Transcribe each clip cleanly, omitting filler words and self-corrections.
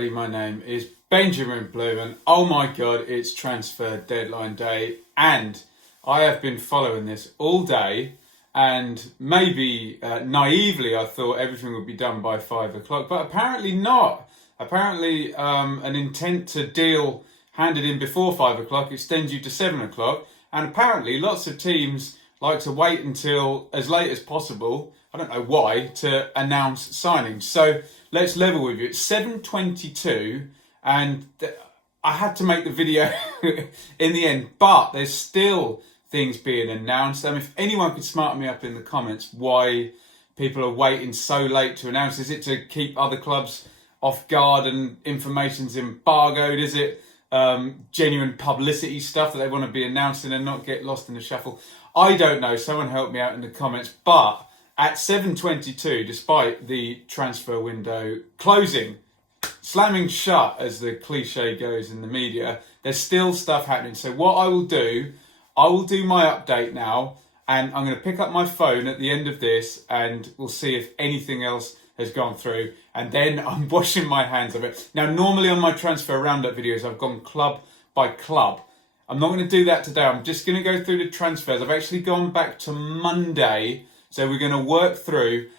everybody, my name is Benjamin Bloom and oh my god, it's transfer deadline day and I have been following this all day and maybe naively I thought everything would be done by 5 o'clock, but apparently not. Apparently an intent to deal handed in before 5 o'clock extends you to 7 o'clock, and apparently lots of teams like to wait until as late as possible, I don't know why, to announce signings. So let's level with you. It's 7:22 and I had to make the video in the end, but there's still things being announced. If anyone could smarten me up in the comments why people are waiting so late to announce. Is it to keep other clubs off guard and information's embargoed? Is it genuine publicity stuff that they want to be announcing and not get lost in the shuffle? I don't know. Someone help me out in the comments. But at 7:22, despite the transfer window closing, slamming shut as the cliche goes in the media, there's still stuff happening. So what I will do my update now, and I'm going to pick up my phone at the end of this and we'll see if anything else has gone through, and then I'm washing my hands of it. Now, normally on my transfer roundup videos, I've gone club by club. I'm not going to do that today. I'm just going to go through the transfers. I've actually gone back to Monday, so we're going to work through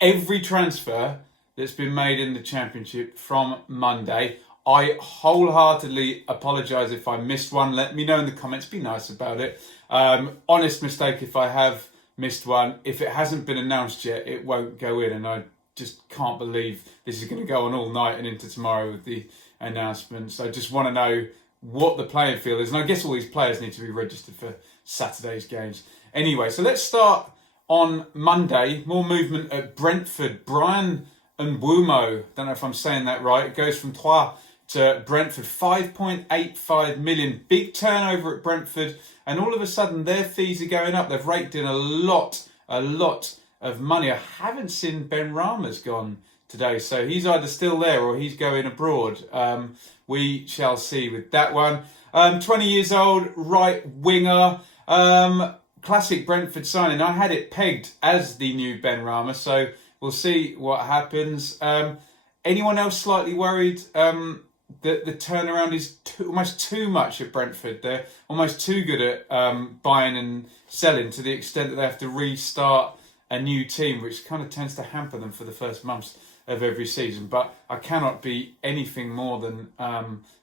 every transfer that's been made in the Championship from Monday. I wholeheartedly apologise if I missed one. Let me know in the comments. Be nice about it. Honest mistake if I have missed one. If it hasn't been announced yet, it won't go in, and I just can't believe this is going to go on all night and into tomorrow with the announcements. I just want to know what the playing field is, and I guess all these players need to be registered for Saturday's games. Anyway, so let's start on Monday. More movement at Brentford. Brian Mbeumo, don't know if I'm saying that right, it goes from Troyes to Brentford, 5.85 million. Big turnover at Brentford, and all of a sudden their fees are going up. They've raked in a lot of money. I haven't seen Benrahma's gone today, so he's either still there or he's going abroad. We shall see with that one. 20 years old, right winger, classic Brentford signing. I had it pegged as the new Benrahma, so we'll see what happens. Anyone else slightly worried that the turnaround is almost too much at Brentford? They're almost too good at buying and selling to the extent that they have to restart a new team, which kind of tends to hamper them for the first months of every season. But I cannot be anything more than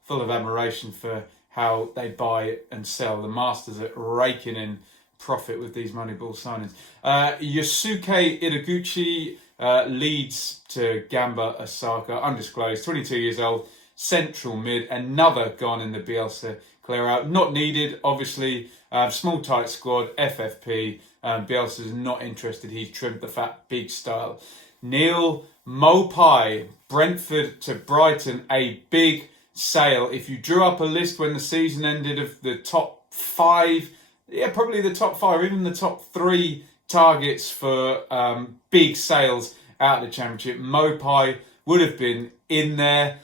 full of admiration for how they buy and sell. The masters are raking in profit with these Moneyball signings. Yosuke Ideguchi leads to Gamba Osaka, undisclosed, 22 years old, central mid, another gone in the Bielsa clear out. Not needed, obviously, small tight squad, FFP, Bielsa's not interested, he's trimmed the fat, big style. Neil Mopai, Brentford to Brighton, a big sale. If you drew up a list when the season ended of the top 5, probably the top 5 or even the top 3 targets for big sales out of the Championship, Mopai would have been in there.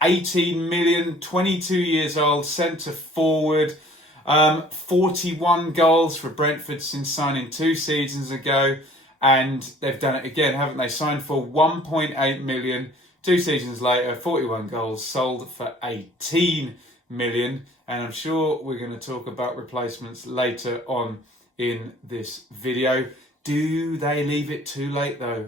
18 million, 22 years old, centre forward, 41 goals for Brentford since signing 2 seasons ago, and they've done it again, haven't they? Signed for 1.8 million, 2 seasons later, 41 goals, sold for 18 million, and I'm sure we're going to talk about replacements later on in this video. Do they leave it too late though?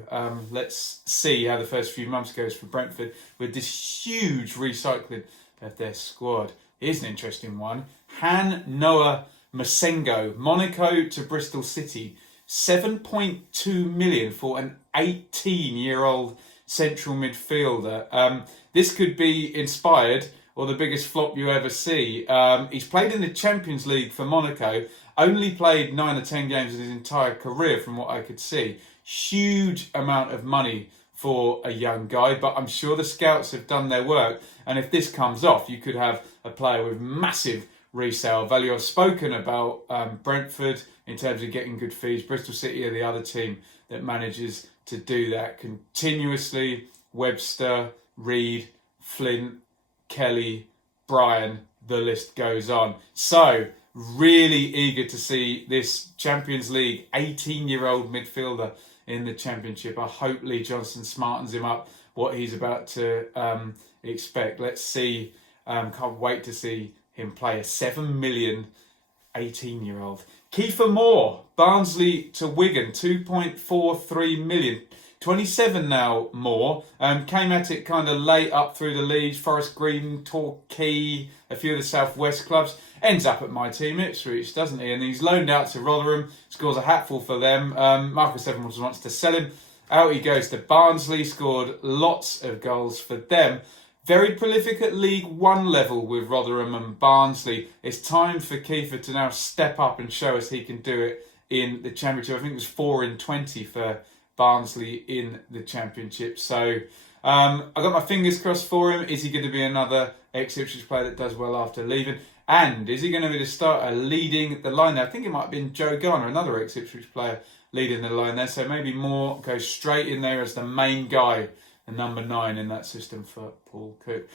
Let's see how the first few months goes for Brentford with this huge recycling of their squad. Here's an interesting one. Han Noah Masengo, Monaco to Bristol City, 7.2 million for an 18-year-old central midfielder. This could be inspired or the biggest flop you ever see. He's played in the Champions League for Monaco, only played 9 or 10 games in his entire career from what I could see. Huge amount of money for a young guy, but I'm sure the scouts have done their work, and if this comes off, you could have a player with massive resale value. I've spoken about Brentford in terms of getting good fees. Bristol City are the other team that manages to do that continuously. Webster, Reed, Flint, Kelly, Bryan, the list goes on. So, really eager to see this Champions League 18-year-old midfielder in the Championship. I hope Lee Johnson smartens him up what he's about to expect. Let's see. Can't wait to see him play a 7 million 18-year-old. Kiefer Moore, Barnsley to Wigan, 2.43 million. 27 now, Moore. Came at it kind of late up through the leagues. Forest Green, Torquay, a few of the South West clubs. Ends up at my team, Ipswich, doesn't he? And he's loaned out to Rotherham. Scores a hatful for them. Marcus Evans wants to sell him. Out he goes to Barnsley. Scored lots of goals for them. Very prolific at League One level with Rotherham and Barnsley. It's time for Kiefer to now step up and show us he can do it in the Championship. I think it was 4 in 20 for Barnsley in the Championship. So I got my fingers crossed for him. Is he going to be another ex-Ipswich player that does well after leaving? And is he going to be the starter leading the line there? I think it might have been Joe Garner, another ex-Ipswich player, leading the line there. So maybe Moore goes straight in there as the main guy, the number 9 in that system for Paul Cook.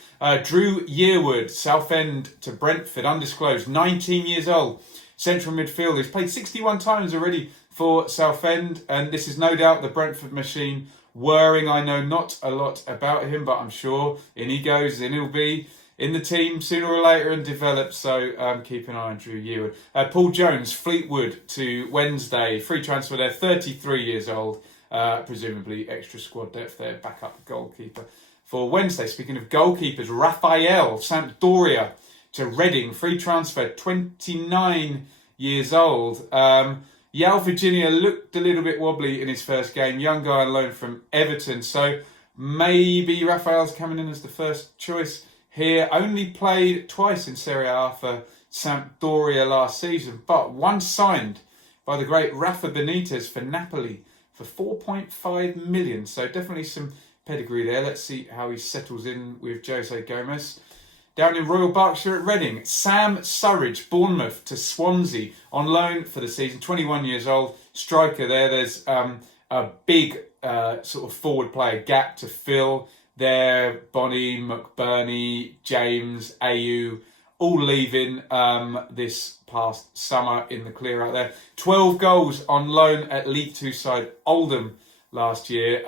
Drew Yearwood, Southend to Brentford, undisclosed, 19 years old, central midfielder. He's played 61 times already for Southend, and this is no doubt the Brentford machine whirring. I know not a lot about him, but I'm sure in he goes, and he'll be in the team sooner or later and develop, so keep an eye on Drew Yearwood. Paul Jones, Fleetwood to Wednesday, free transfer there, 33 years old, presumably extra squad depth there, backup goalkeeper for Wednesday. Speaking of goalkeepers, Raphael, Sampdoria to Reading, free transfer, 29 years old. Yale Virginia looked a little bit wobbly in his first game. Young guy on loan from Everton. So maybe Raphael's coming in as the first choice here. Only played twice in Serie A for Sampdoria last season, but once signed by the great Rafa Benitez for Napoli for 4.5 million. So definitely some pedigree there. Let's see how he settles in with Jose Gomez. Down in Royal Berkshire at Reading, Sam Surridge, Bournemouth to Swansea, on loan for the season, 21 years old, striker there. There's a big sort of forward player gap to fill there. Bonnie, McBurney, James, Ayew, all leaving this past summer in the clear out there. 12 goals on loan at League Two side Oldham last year.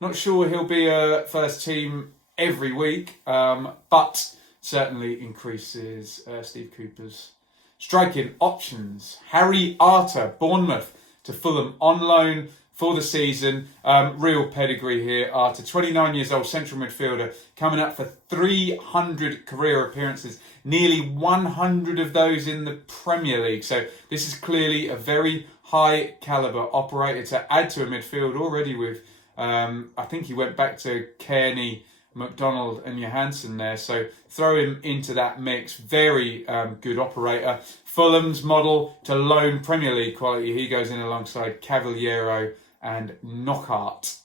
Not sure he'll be a first team every week, but certainly increases Steve Cooper's striking options. Harry Arter, Bournemouth to Fulham, on loan for the season. Real pedigree here. Arter, 29 years old, central midfielder, coming up for 300 career appearances, nearly 100 of those in the Premier League. So this is clearly a very high calibre operator to add to a midfield already with, I think he went back to Kearney, McDonald and Johansson there, so throw him into that mix. Very good operator. Fulham's model to loan Premier League quality. He goes in alongside Cavaliero and Knockaert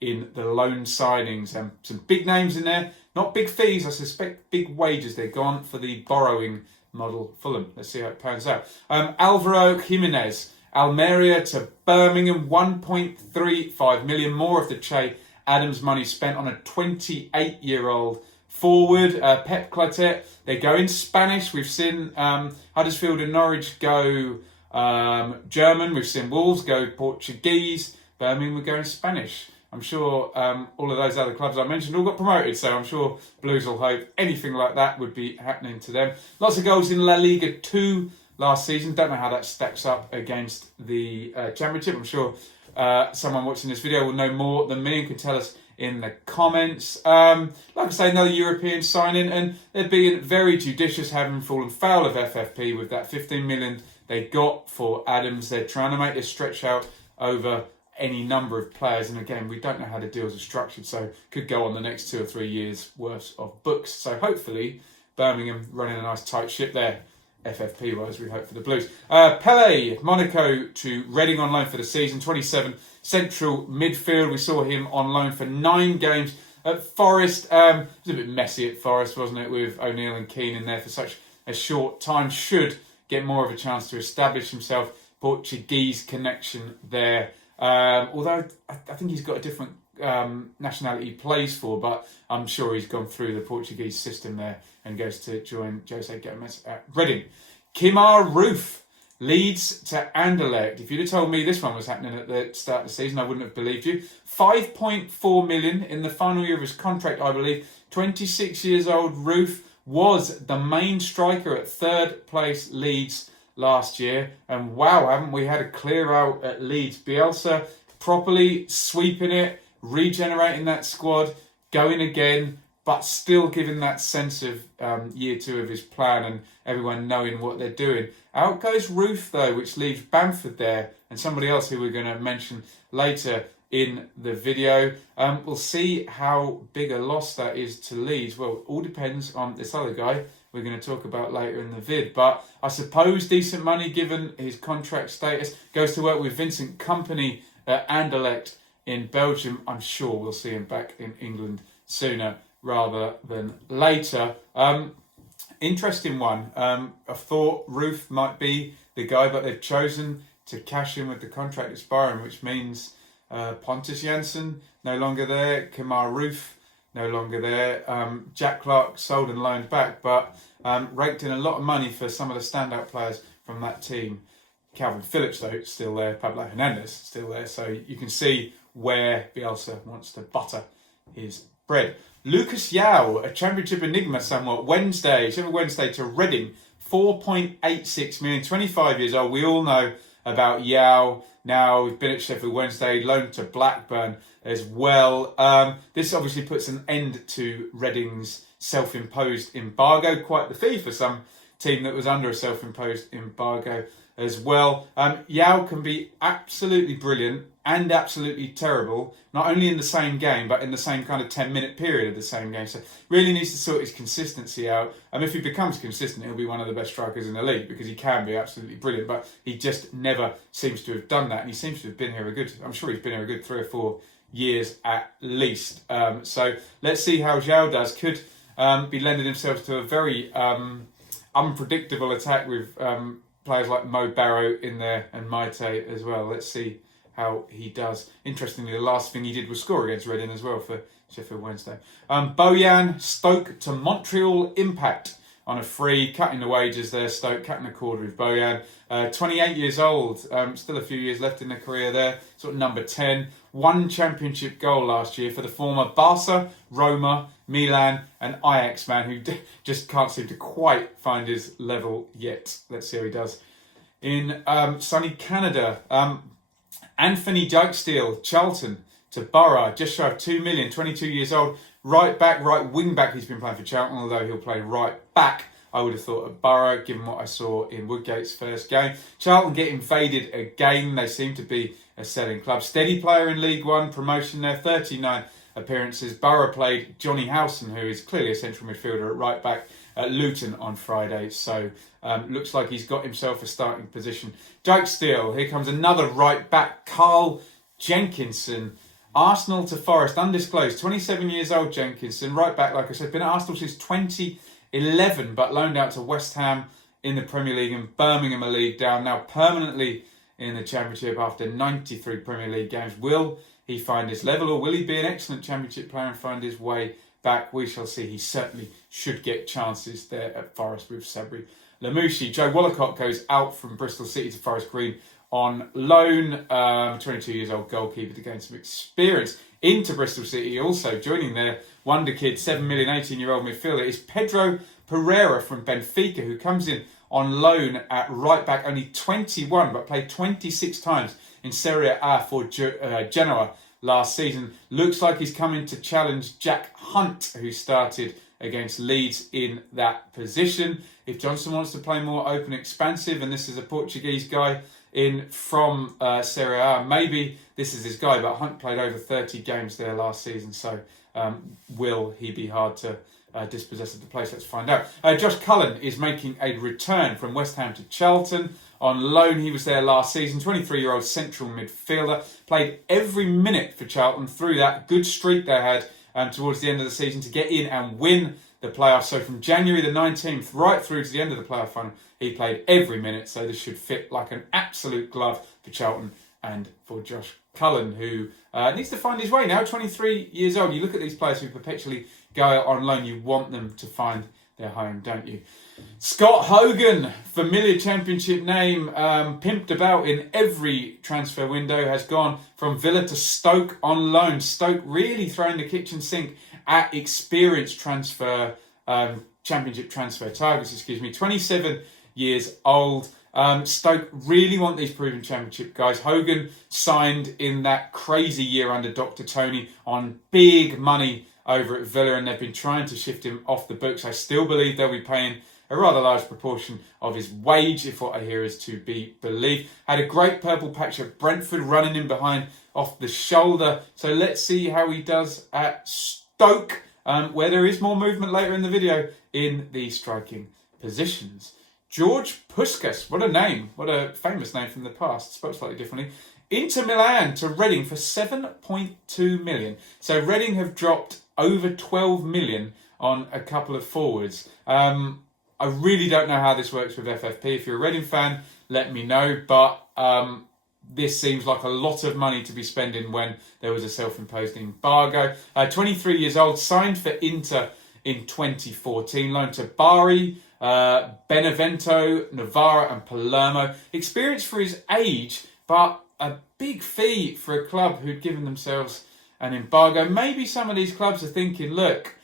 in the loan signings. Some big names in there, not big fees, I suspect big wages. They're gone for the borrowing model Fulham. Let's see how it pans out. Alvaro Jimenez, Almeria to Birmingham, 1.35 million, more of the Che Adams money spent on a 28-year-old forward. Pep Clotet, they go in Spanish. We've seen Huddersfield and Norwich go German. We've seen Wolves go Portuguese. Birmingham would go in Spanish. I'm sure all of those other clubs I mentioned all got promoted, so I'm sure Blues will hope anything like that would be happening to them. Lots of goals in La Liga 2 last season. Don't know how that stacks up against the Championship. I'm sure someone watching this video will know more than me and can tell us in the comments. Like I say, another European signing, and they're being very judicious, having fallen foul of FFP with that 15 million they got for Adams. They're trying to make this stretch out over any number of players, and again, we don't know how the deals are structured, so could go on the next 2 or 3 years worth of books. So hopefully Birmingham running a nice tight ship there, FFP wise, we hope for the Blues. Pele, Monaco to Reading, on loan for the season, 27, central midfield. We saw him on loan for 9 games at Forest. It was a bit messy at Forest, wasn't it, with O'Neill and Keane in there for such a short time. Should get more of a chance to establish himself. Portuguese connection there. Although I think he's got a different nationality he plays for, but I'm sure he's gone through the Portuguese system there and goes to join Jose Gomez at Reading. Kemar Roof, Leeds to Anderlecht. If you'd have told me this one was happening at the start of the season, I wouldn't have believed you. 5.4 million in the final year of his contract, I believe. 26 years old Roof was the main striker at third place Leeds last year. And wow, haven't we had a clear out at Leeds? Bielsa properly sweeping it, regenerating that squad, going again, but still giving that sense of year 2 of his plan and everyone knowing what they're doing. Out goes Roof, though, which leaves Bamford there and somebody else who we're going to mention later in the video. We'll see how big a loss that is to Leeds. Well, it all depends on this other guy we're going to talk about later in the vid. But I suppose decent money given his contract status. Goes to work with Vincent Kompany at Anderlecht in Belgium. I'm sure we'll see him back in England sooner rather than later. Interesting one. I thought Roof might be the guy, but they've chosen to cash in with the contract expiring, which means Pontus Jansson no longer there, Kemar Roof no longer there. Jack Clark sold and loaned back, but raked in a lot of money for some of the standout players from that team. Calvin Phillips, though, still there. Pablo Hernandez, still there. So you can see where Bielsa wants to butter his bread. Lucas Yao, a championship enigma somewhat. Sheffield Wednesday to Reading. 4.86 million, 25 years old. We all know about Yao. Now he's been at Sheffield Wednesday, loaned to Blackburn as well. This obviously puts an end to Reading's self-imposed embargo. Quite the fee for some team that was under a self-imposed embargo as well. Yao can be absolutely brilliant and absolutely terrible, not only in the same game, but in the same kind of 10-minute period of the same game. So really needs to sort his consistency out. If he becomes consistent, he'll be one of the best strikers in the league because he can be absolutely brilliant, but he just never seems to have done that. And he seems to have been here I'm sure he's been here a good 3 or 4 years at least. So let's see how Zhao does. Could be lending himself to a very unpredictable attack with players like Mo Barrow in there and Maite as well. Let's see how he does. Interestingly, the last thing he did was score against Reading as well for Sheffield Wednesday. Bojan, Stoke to Montreal Impact on a free, cutting the wages there. Stoke cutting a quarter with Bojan. 28 years old, still a few years left in the career there. Sort of number 10. 1 championship goal last year for the former Barca, Roma, Milan and Ajax man who just can't seem to quite find his level yet. Let's see how he does. In sunny Canada, Anthony Dykesteel, Charlton to Borough, just shy of 2 million, 22 years old. Right back, right wing back he's been playing for Charlton, although he'll play right back, I would have thought, of Borough, given what I saw in Woodgate's first game. Charlton get invaded again. They seem to be a selling club. Steady player in League One, promotion there, 39 appearances. Borough played Johnny Howson, who is clearly a central midfielder at right back, at Luton on Friday. So looks like he's got himself a starting position. Dykesteel, here comes another right back, Carl Jenkinson. Arsenal to Forest, undisclosed. 27 years old Jenkinson, right back, like I said, been at Arsenal since 2011, but loaned out to West Ham in the Premier League and Birmingham a league down, now permanently in the Championship after 93 Premier League games. Will he find his level, or will he be an excellent Championship player and find his way back? We shall see. He certainly should get chances there at Forest with Sabri Lamouchi. Joe Wallacott goes out from Bristol City to Forest Green on loan. 22 years old goalkeeper to gain some experience into Bristol City. Also joining their wonder kid, 7 million, 18-year-old midfielder is Pedro Pereira from Benfica, who comes in on loan at right back, only 21, but played 26 times in Serie A for Genoa last season. Looks like he's coming to challenge Jack Hunt, who started against Leeds in that position. If Johnson wants to play more open, expansive, and this is a Portuguese guy in from Serie A, maybe this is his guy, but Hunt played over 30 games there last season, so will he be hard to dispossess of the place? Let's find out. Josh Cullen is making a return from West Ham to Charlton on loan. He was there last season, 23-year-old central midfielder, played every minute for Charlton through that good streak they had towards the end of the season to get in and win the playoffs. So from January the 19th right through to the end of the playoff final, he played every minute, so this should fit like an absolute glove for Charlton and for Josh Cullen, who needs to find his way now, 23 years old. You look at these players who perpetually go out on loan, you want them to find their home, don't you? Scott Hogan, familiar Championship name, pimped about in every transfer window, has gone from Villa to Stoke on loan. Stoke really throwing the kitchen sink at experienced transfer, championship transfer targets, 27 years old. Stoke really want these proven championship guys. Hogan signed in that crazy year under Dr. Tony on big money over at Villa, and they've been trying to shift him off the books. I still believe they'll be paying a rather large proportion of his wage, if what I hear is to be believed. Had a great purple patch at Brentford, running in behind off the shoulder. So let's see how he does at Stoke, where there is more movement later in the video in the striking positions. George Puskas, what a name, what a famous name from the past, spoke slightly differently. Inter Milan to Reading for 7.2 million. So Reading have dropped over 12 million on a couple of forwards. I really don't know how this works with FFP. If you're a Reading fan, let me know. But this seems like a lot of money to be spending when there was a self-imposed embargo. 23 years old, signed for Inter in 2014, loaned to Bari, Benevento, Novara and Palermo. Experience for his age, but a big fee for a club who'd given themselves an embargo. Maybe some of these clubs are thinking, look,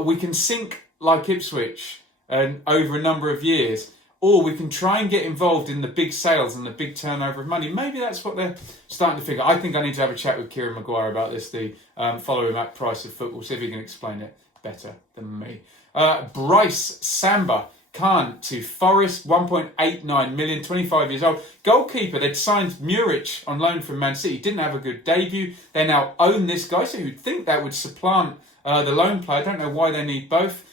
we can sink like Ipswich and over a number of years, or we can try and get involved in the big sales and the big turnover of money. Maybe that's what they're starting to figure. I think I need to have a chat with Kieran Maguire about this, the follow him at Price of Football, see if he can explain it better than me. Bryce Samba Khan to Forest, 1.89 million, 25 years old. Goalkeeper, they'd signed Muric on loan from Man City. Didn't have a good debut. They now own this guy, so you'd think that would supplant the loan player. I don't know why they need both.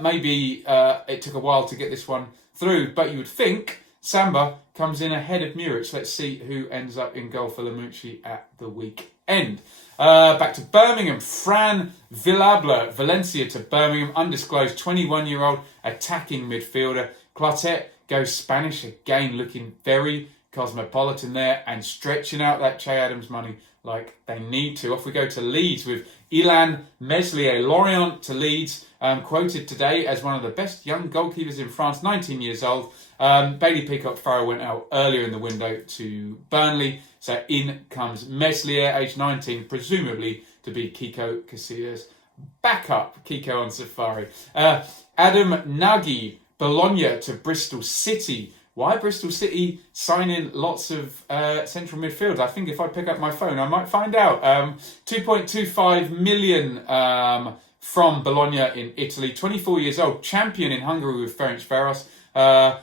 Maybe it took a while to get this one through, but you would think Samba comes in ahead of Muric. Let's see who ends up in goal for Lamucci at the weekend. Back to Birmingham, Fran Villabla, Valencia to Birmingham, undisclosed 21-year-old attacking midfielder. Quartet goes Spanish again, looking very cosmopolitan there and stretching out that Che Adams money like they need to. Off we go to Leeds with Ilan Meslier, Lorient to Leeds, quoted today as one of the best young goalkeepers in France, 19 years old. Bailey Peacock-Farrell went out earlier in the window to Burnley, so in comes Meslier, age 19, presumably to be Kiko Casillas' backup. Kiko on safari. Adam Nagy, Bologna to Bristol City. Why Bristol City signing lots of central midfield? I think if I pick up my phone, I might find out. 2.25 million from Bologna in Italy. 24 years old, champion in Hungary with Ferencváros.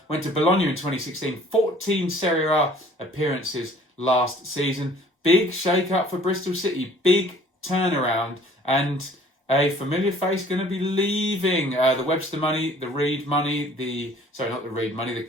Went to Bologna in 2016. 14 Serie A appearances last season. Big shake-up for Bristol City. Big turnaround. And a familiar face going to be leaving. The Webster money, the Reed money, the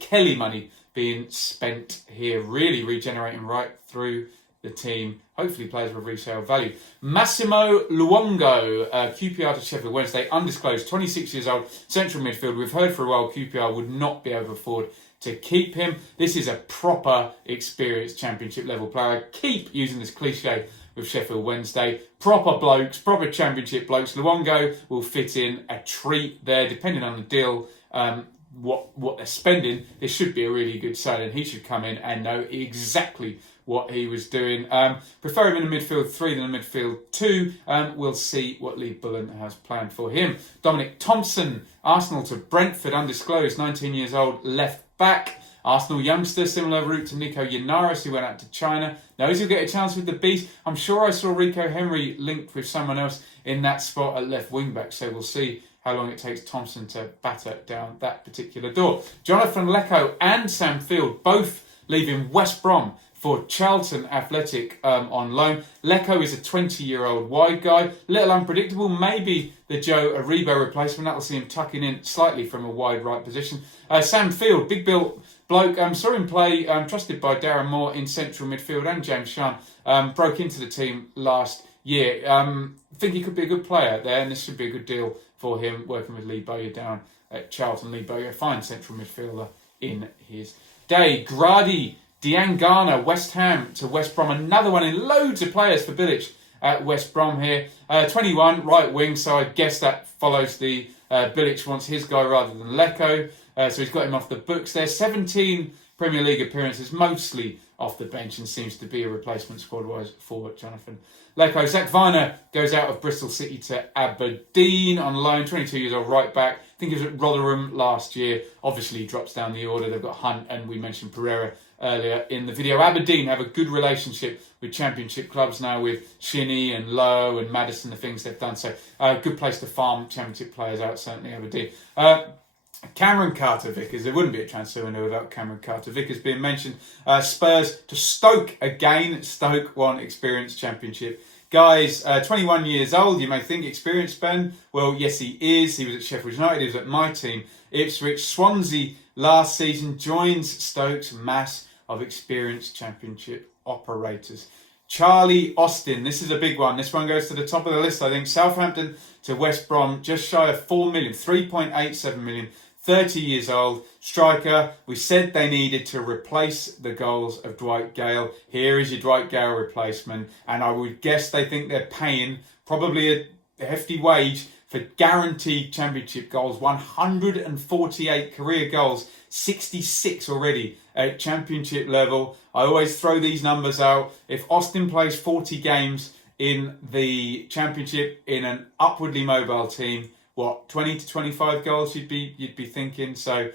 Kelly money being spent here. Really regenerating right through the team. Hopefully players with resale value. Massimo Luongo, QPR to Sheffield Wednesday, undisclosed, 26 years old, central midfield. We've heard for a while QPR would not be able to afford to keep him. This is a proper experienced championship level player. I keep using this cliche with Sheffield Wednesday. Proper blokes, proper championship blokes. Luongo will fit in a treat there, depending on the deal, what they're spending. This should be a really good signing. He should come in and know exactly what he was doing. Prefer him in the midfield 3 than the midfield 2. We'll see what Lee Bullen has planned for him. Dominic Thompson, Arsenal to Brentford, undisclosed, 19 years old, left back. Arsenal youngster, similar route to Nico Yanaris, who went out to China. Knows he'll get a chance with the Beast. I'm sure I saw Rico Henry linked with someone else in that spot at left wing back, so we'll see how long it takes Thompson to batter down that particular door. Jonathan Lecco and Sam Field both leaving West Brom for Charlton Athletic on loan. Lecco is a 20-year-old wide guy, little unpredictable, maybe the Joe Aribo replacement. That'll see him tucking in slightly from a wide right position. Sam Field, big built bloke, saw him play, trusted by Darren Moore in central midfield, and James Shan broke into the team last year. Think he could be a good player there, and this should be a good deal for him, working with Lee Bowyer down at Charlton. Lee Bowyer, fine central midfielder in his day. Grady Diangana, West Ham to West Brom. Another one in loads of players for Bilic at West Brom here. 21, right wing, so I guess that follows the Bilic wants his guy rather than Lecco. So he's got him off the books there. 17 Premier League appearances, mostly off the bench, and seems to be a replacement squad-wise for Jonathan Leko. Zach Viner goes out of Bristol City to Aberdeen on loan, 22 years old, right back. I think he was at Rotherham last year. Obviously, he drops down the order. They've got Hunt, and we mentioned Pereira earlier in the video. Aberdeen have a good relationship with Championship clubs now, with Shinnie and Lowe and Madison, the things they've done. So, good place to farm Championship players out, certainly Aberdeen. Cameron Carter-Vickers, there wouldn't be a transfer window without Cameron Carter-Vickers being mentioned. Spurs to Stoke again. Stoke won Experience Championship. Guys, 21 years old, you may think experienced, Ben. Well, yes, he is. He was at Sheffield United, he was at my team, Ipswich. Swansea last season joins Stoke's mass of Experience Championship operators. Charlie Austin, this is a big one. This one goes to the top of the list, I think. Southampton to West Brom, just shy of 4 million, 3.87 million. 30 years old, striker. We said they needed to replace the goals of Dwight Gale. Here is your Dwight Gale replacement. And I would guess they think they're paying probably a hefty wage for guaranteed Championship goals. 148 career goals, 66 already at Championship level. I always throw these numbers out. If Austin plays 40 games in the Championship in an upwardly mobile team, 20 to 25 goals you'd be thinking. So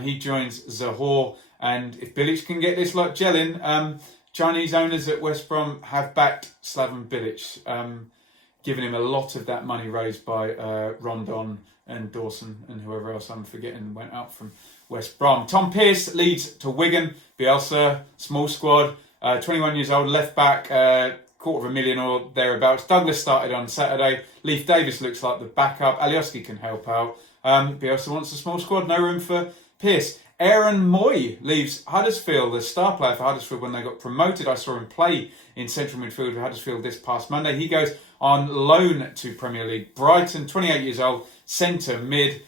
he joins Zahor, and if Bilic can get this lot gelling, Chinese owners at West Brom have backed Slaven Bilic, giving him a lot of that money raised by Rondon and Dawson and whoever else I'm forgetting went out from West Brom. Tom Pearce leads to Wigan. Bielsa, small squad, 21 years old, left back, $250,000 or thereabouts. Douglas started on Saturday. Leif Davis looks like the backup. Alioski can help out. Bielsa wants a small squad, no room for Pearce. Aaron Moy leaves Huddersfield, the star player for Huddersfield when they got promoted. I saw him play in central midfield for Huddersfield this past Monday. He goes on loan to Premier League. Brighton, 28 years old, centre mid.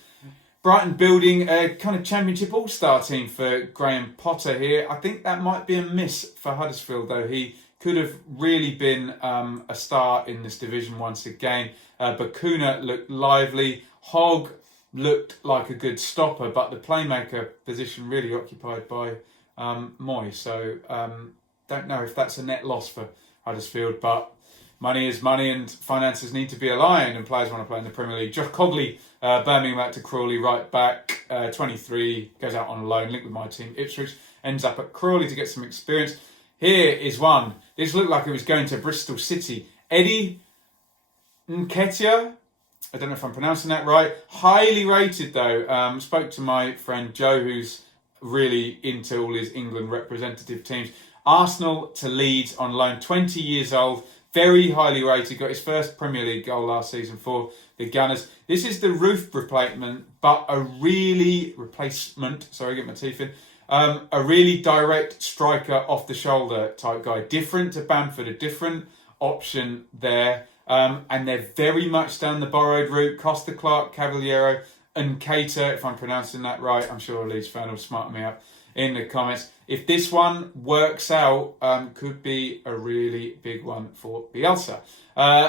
Brighton building a kind of Championship all-star team for Graham Potter here. I think that might be a miss for Huddersfield, though. He could have really been a star in this division once again. Bakuna looked lively. Hogg looked like a good stopper, but the playmaker position really occupied by Moy. So don't know if that's a net loss for Huddersfield, but money is money and finances need to be aligned and players want to play in the Premier League. Josh Cogley, Birmingham out to Crawley, right back, 23, goes out on loan, linked with my team. Ipswich ends up at Crawley to get some experience. Here is one. This looked like it was going to Bristol City. Eddie Nketiah. I don't know if I'm pronouncing that right. Highly rated though. Spoke to my friend Joe, who's really into all his England representative teams. Arsenal to Leeds on loan. 20 years old. Very highly rated. Got his first Premier League goal last season for the Gunners. This is the Roof replacement, but a really get my teeth in. A really direct striker off the shoulder type guy. Different to Bamford, a different option there. And they're very much down the borrowed route. Costa, Clark, Cavaliero and Keita, if I'm pronouncing that right. I'm sure a Leeds fan will smarten me up in the comments. If this one works out, could be a really big one for Bielsa.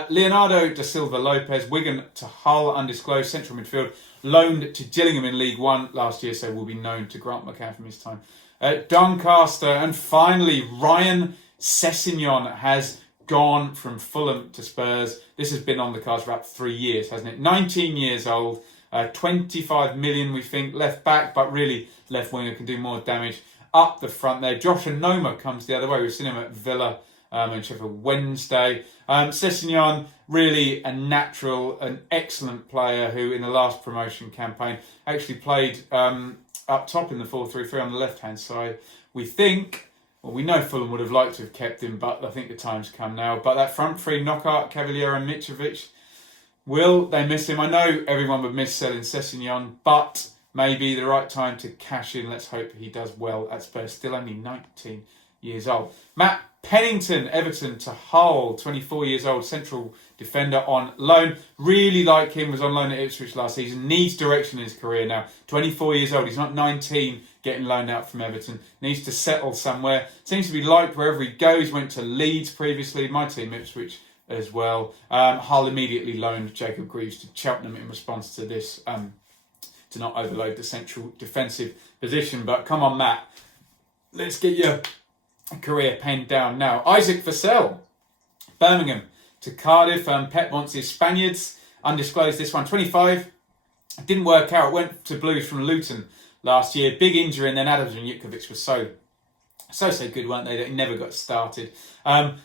Leonardo da Silva Lopez, Wigan to Hull, undisclosed, central midfield, loaned to Gillingham in League One last year, so will be known to Grant McCann from his time at Doncaster. And finally, Ryan Sessegnon has gone from Fulham to Spurs. This has been on the cards for about 3 years, hasn't it? 19 years old, 25 million, we think, left back, but really left winger, can do more damage up the front there. Josh Onoma comes the other way. We've seen him at Villa and Sheffield Wednesday. Sessegnon, really a natural, an excellent player who in the last promotion campaign actually played up top in the 4-3-3 on the left-hand side. We know Fulham would have liked to have kept him, but I think the time's come now. But that front three, Knockaert, Cavalier and Mitrovic, will they miss him? I know everyone would miss selling Sessegnon, but maybe the right time to cash in. Let's hope he does well at Spurs. Still only 19 years old. Matt Pennington, Everton to Hull, 24 years old, central defender on loan. Really like him, was on loan at Ipswich last season. Needs direction in his career now. 24 years old, he's not 19 getting loaned out from Everton. Needs to settle somewhere. Seems to be liked wherever he goes. Went to Leeds previously, my team Ipswich as well. Hull immediately loaned Jacob Greaves to Cheltenham in response to this, to not overload the central defensive position. But come on, Matt. let's get your career penned down now. Isaac Vassell, Birmingham to Cardiff. Pep wants his Spaniards. Undisclosed this one. 25. It didn't work out. Went to Blues from Luton last year. Big injury, and then Adams and Jutkovic was so good, weren't they, that he never got started.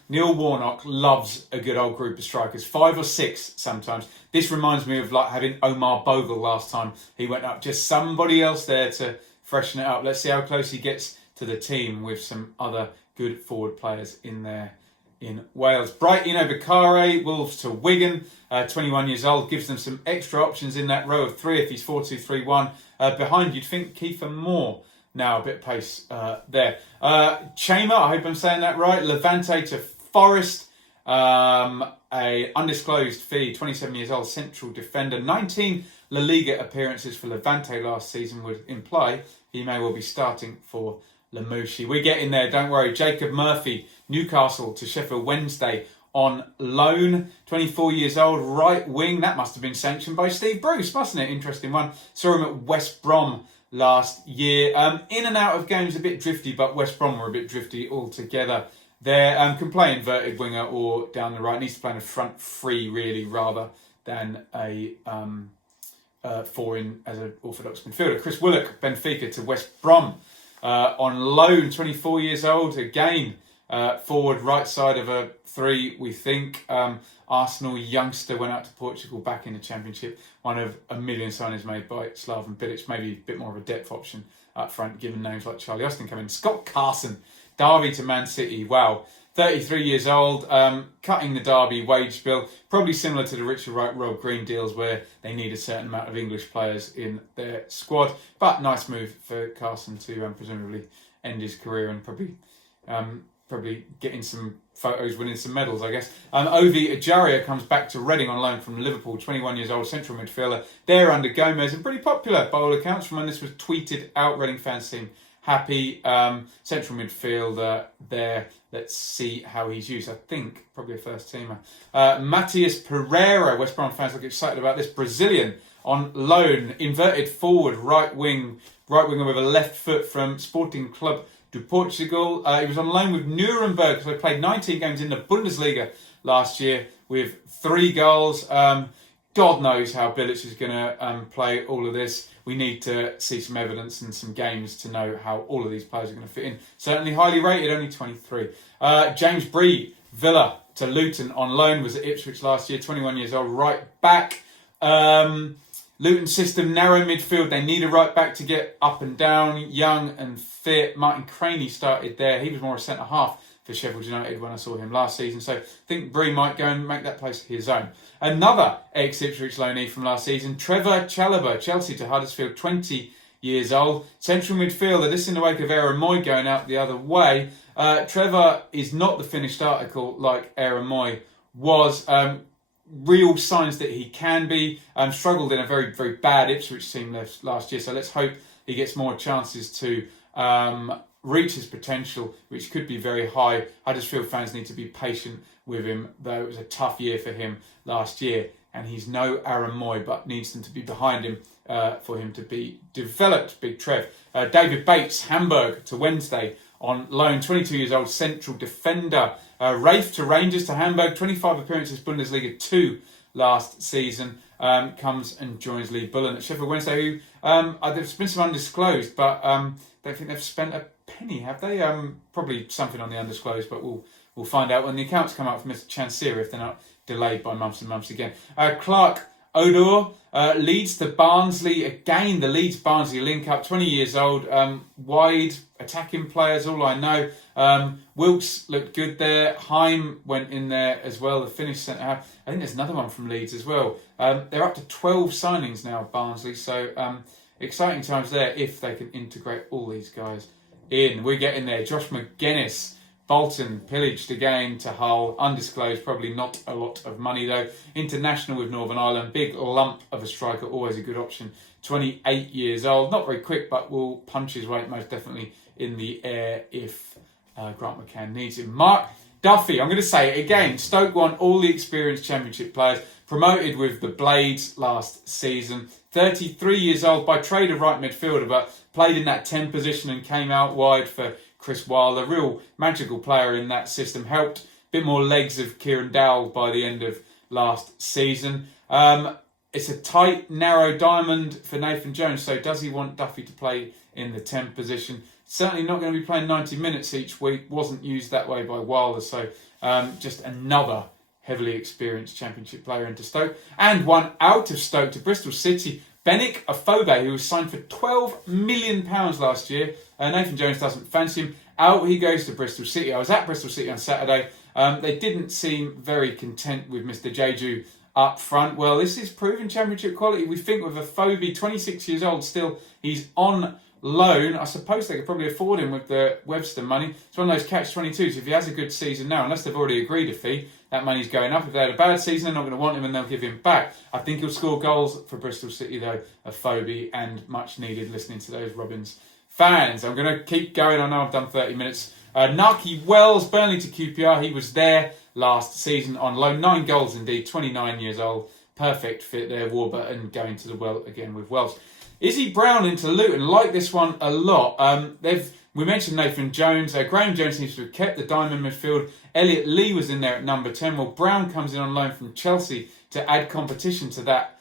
Neil Warnock loves a good old group of strikers, 5 or 6 sometimes. This reminds me of like having Omar Bogle last time he went up. Just somebody else there to freshen it up. Let's see how close he gets to the team with some other good forward players in there in Wales. Brighton over Carre, Wolves to Wigan. 21 years old, gives them some extra options in that row of 3 if he's 4-2-3-1. Behind, you'd think Kiefer Moore. Now a bit of pace there. Chama, I hope I'm saying that right. Levante to Forest. A undisclosed fee, 27 years old, central defender. 19 La Liga appearances for Levante last season would imply he may well be starting for Lamouchi. We're getting there, don't worry. Jacob Murphy, Newcastle to Sheffield Wednesday on loan. 24 years old, right wing. That must have been sanctioned by Steve Bruce, mustn't it? Interesting one. Saw him at West Brom last year. In and out of games a bit drifty, but West Brom were a bit drifty altogether. There can play inverted winger or down the right. Needs to play in a front three really, rather than a 4 in as an orthodox midfielder. Chris Willock, Benfica to West Brom on loan. 24 years old again. Forward right side of a 3, we think. Arsenal youngster went out to Portugal back in the Championship. One of a million signings made by Slaven Bilic. Maybe a bit more of a depth option up front, given names like Charlie Austin come in. Scott Carson, Derby to Man City. Wow. 33 years old, cutting the Derby wage bill. Probably similar to the Richard Wright, Rob Green deals where they need a certain amount of English players in their squad. But nice move for Carson to presumably end his career and probably getting some photos, winning some medals, I guess. Ovi Ajaria comes back to Reading on loan from Liverpool, 21 years old, central midfielder. They're under Gomez and pretty popular by all accounts from when this was tweeted out. Reading fans seem happy. Central midfielder there. Let's see how he's used. I think probably a first teamer. Matias Pereira, West Brom fans look excited about this. Brazilian on loan, inverted forward, right winger with a left foot from Sporting Club to Portugal. He was on loan with Nuremberg, so he played 19 games in the Bundesliga last year with 3 goals. God knows how Bilic is going to play all of this. We need to see some evidence and some games to know how all of these players are going to fit in. Certainly highly rated, only 23. James Bree, Villa to Luton on loan, was at Ipswich last year, 21 years old, right back. Luton system, narrow midfield. They need a right back to get up and down, young and fit. Martin Craney started there. He was more a centre-half for Sheffield United when I saw him last season. So I think Bree might go and make that place his own. Another ex-Ipswich loanee from last season, Trevor Chalobah, Chelsea to Huddersfield, 20 years old. Central midfielder, this in the wake of Aaron Moy going out the other way. Trevor is not the finished article like Aaron Moy was. Real signs that he can be. Struggled in a very, very bad Ipswich team last year, so let's hope he gets more chances to reach his potential, which could be very high. Huddersfield fans need to be patient with him, though it was a tough year for him last year, and he's no Aaron Moy, but needs them to be behind him for him to be developed. Big Trev. David Bates, Hamburg to Wednesday on loan, 22 years old, central defender. Rafe to Rangers to Hamburg, 25 appearances, Bundesliga 2 last season. Comes and joins Lee Bullen at Sheffield Wednesday, who there's been some undisclosed, but don't think they've spent a penny, have they? Probably something on the undisclosed, but we'll find out when the accounts come out from Mr. Chansiri if they're not delayed by months and months again. Clark Odor, Leeds to Barnsley. Again, the Leeds-Barnsley link-up, 20 years old, wide, attacking players, all I know. Wilkes looked good there. Heim went in there as well, the Finnish centre-half. I think there's another one from Leeds as well. They're up to 12 signings now, Barnsley, so exciting times there if they can integrate all these guys in. We're getting there. Josh McGuinness, Bolton, pillaged again to Hull. Undisclosed, probably not a lot of money though. International with Northern Ireland. Big lump of a striker, always a good option. 28 years old. Not very quick, but will punch his weight most definitely in the air if Grant McCann needs him. Mark Duffy, I'm going to say it again. Stoke won all the experienced Championship players. Promoted with the Blades last season. 33 years old, by trade a right midfielder, but played in that 10 position and came out wide for Chris Wilder, real magical player in that system, helped a bit more legs of Kieran Dowell by the end of last season. It's a tight, narrow diamond for Nathan Jones, so does he want Duffy to play in the 10 position? Certainly not going to be playing 90 minutes each week, wasn't used that way by Wilder, so just another heavily experienced Championship player into Stoke. And one out of Stoke to Bristol City, Benik Afobe, who was signed for £12 million last year. Nathan Jones doesn't fancy him. Out he goes to Bristol City. I was at Bristol City on Saturday. They didn't seem very content with Mr. Jeju up front. Well, this is proven Championship quality. We think with Afobe, 26 years old still, he's on loan. I suppose they could probably afford him with the Webster money. It's one of those catch-22s. If he has a good season now, unless they've already agreed a fee, that money's going up. If they had a bad season, they're not going to want him and they'll give him back. I think he'll score goals for Bristol City, though, Afobe, and much needed listening to those Robins fans. I'm going to keep going. I know I've done 30 minutes. Naki Wells, Burnley to QPR. He was there last season on loan. 9 goals indeed, 29 years old. Perfect fit there, Warburton going to the well again with Wells. Izzy Brown into Luton, like this one a lot. We mentioned Nathan Jones. Graham Jones seems to have kept the diamond midfield. Elliot Lee was in there at number 10. Well, Brown comes in on loan from Chelsea to add competition to that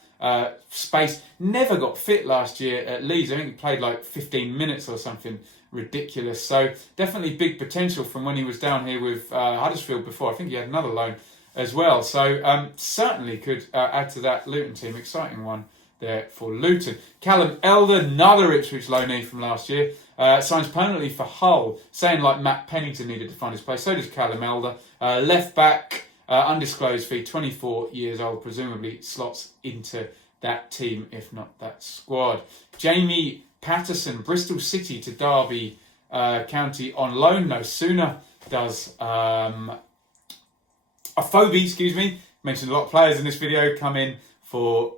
space. Never got fit last year at Leeds. I think he played like 15 minutes or something ridiculous. So definitely big potential from when he was down here with Huddersfield before. I think he had another loan as well. So certainly could add to that Luton team. Exciting one there for Luton. Callum Elder, another Ipswich loanee from last year, signs permanently for Hull, saying like Matt Pennington needed to find his place. So does Callum Elder. Left back, undisclosed fee, 24 years old, presumably slots into that team, if not that squad. Jamie Patterson, Bristol City to Derby County on loan. No sooner does Afobe, mentioned a lot of players in this video, come in for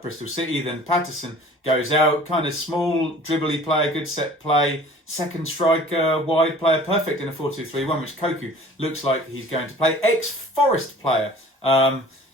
Bristol City. Then Patterson goes out, kind of small, dribbly player, good set play, second striker, wide player, perfect in a 4-2-3-1, which Koku looks like he's going to play. Ex-Forest player.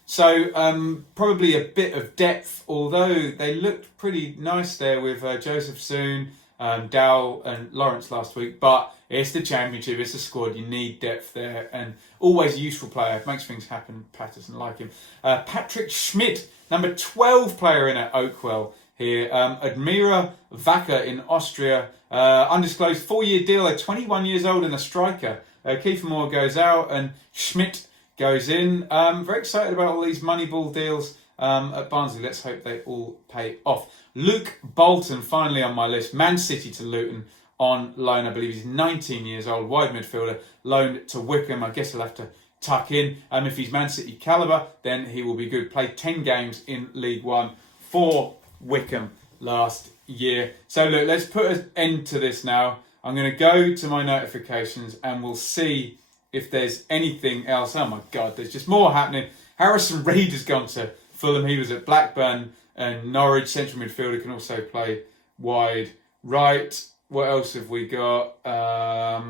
So probably a bit of depth, although they looked pretty nice there with Joseph Soon, Dowell and Lawrence last week. But it's the Championship, it's a squad, you need depth there, and always a useful player, makes things happen. Patterson like him. Patrick Schmidt, number 12 player in at Oakwell here. Admira Vaca in Austria, undisclosed 4-year deal, 21 years old and a striker. Kiefer Moore goes out and Schmidt goes in. Very excited about all these Moneyball deals at Barnsley. Let's hope they all pay off. Luke Bolton, finally on my list. Man City to Luton on loan. I believe he's 19 years old, wide midfielder, loaned to Wickham. I guess he'll have to tuck in. If he's Man City calibre, then he will be good. Played 10 games in League One for Wickham last year. So look, let's put an end to this now. I'm going to go to my notifications and we'll see if there's anything else. Oh my God, there's just more happening. Harrison Reid has gone to Fulham. He was at Blackburn and Norwich. Central midfielder, can also play wide right. What else have we got? I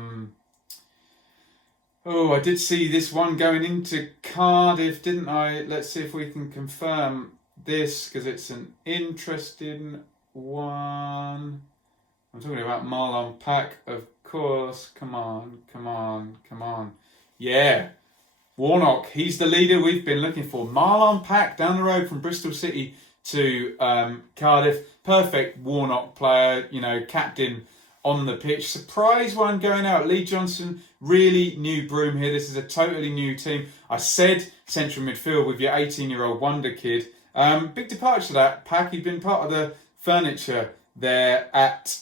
did see this one going into Cardiff, didn't I? Let's see if we can confirm this, because it's an interesting one. I'm talking about Marlon Pack, of course. Come on. Yeah. Warnock, he's the leader we've been looking for. Marlon Pack down the road from Bristol City to Cardiff. Perfect Warnock player, captain on the pitch. Surprise one going out. Lee Johnson, really new broom here. This is a totally new team. I said central midfield with your 18-year-old wonder kid. Big departure that Pack. He'd been part of the furniture there at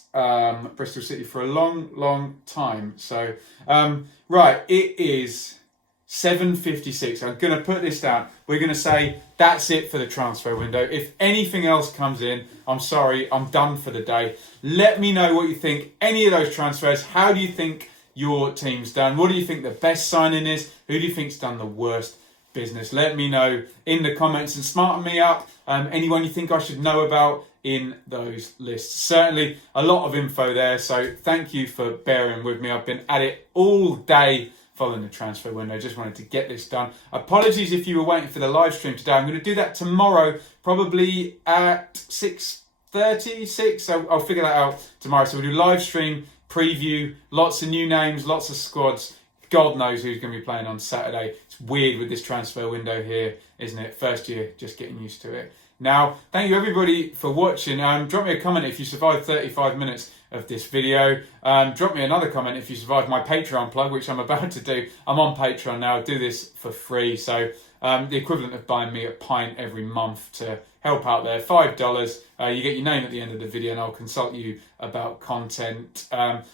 Bristol City for a long time. So, right, it is 7:56. I'm going to put this down. We're going to say that's it for the transfer window. If anything else comes in, I'm sorry, I'm done for the day. Let me know what you think. Any of those transfers, how do you think your team's done? What do you think the best signing is? Who do you think's done the worst business? Let me know in the comments and smarten me up. Anyone you think I should know about in those lists. Certainly a lot of info there, so thank you for bearing with me. I've been at it all day following the transfer window. Just wanted to get this done. Apologies if you were waiting for the live stream today. I'm going to do that tomorrow, probably at 6:36. So I'll figure that out tomorrow. So we'll do live stream preview, lots of new names, lots of squads. God knows who's going to be playing on Saturday. It's weird with this transfer window here, isn't it? First year, just getting used to it. Now, thank you everybody for watching. Drop me a comment if you survived 35 minutes of this video. Drop me another comment if you survived my Patreon plug, which I'm about to do. I'm on Patreon now. I do this for free. So the equivalent of buying me a pint every month to help out there. $5. You get your name at the end of the video and I'll consult you about content.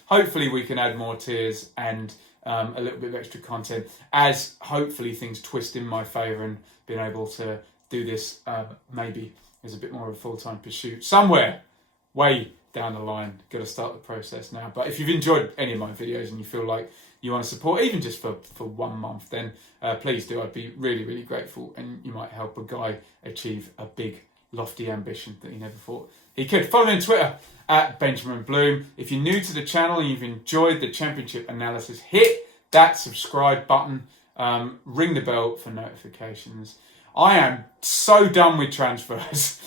Hopefully we can add more tiers and a little bit of extra content as hopefully things twist in my favour and being able to do this maybe as a bit more of a full-time pursuit somewhere way down the line. Got to start the process now. But if you've enjoyed any of my videos and you feel like you want to support even just for 1 month, then please do. I'd be really, really grateful, and you might help a guy achieve a big lofty ambition that he never thought he could. Follow me on Twitter at Benjamin Bloom. If you're new to the channel and you've enjoyed the championship analysis, hit that subscribe button, ring the bell for notifications. I am so done with transfers.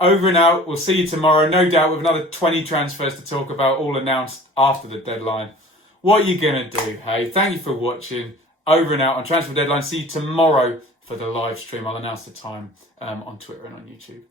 Over and out. We'll see you tomorrow, no doubt, with another 20 transfers to talk about, all announced after the deadline. What are you going to do, hey? Thank you for watching. Over and out on Transfer Deadline. See you tomorrow for the live stream. I'll announce the time on Twitter and on YouTube.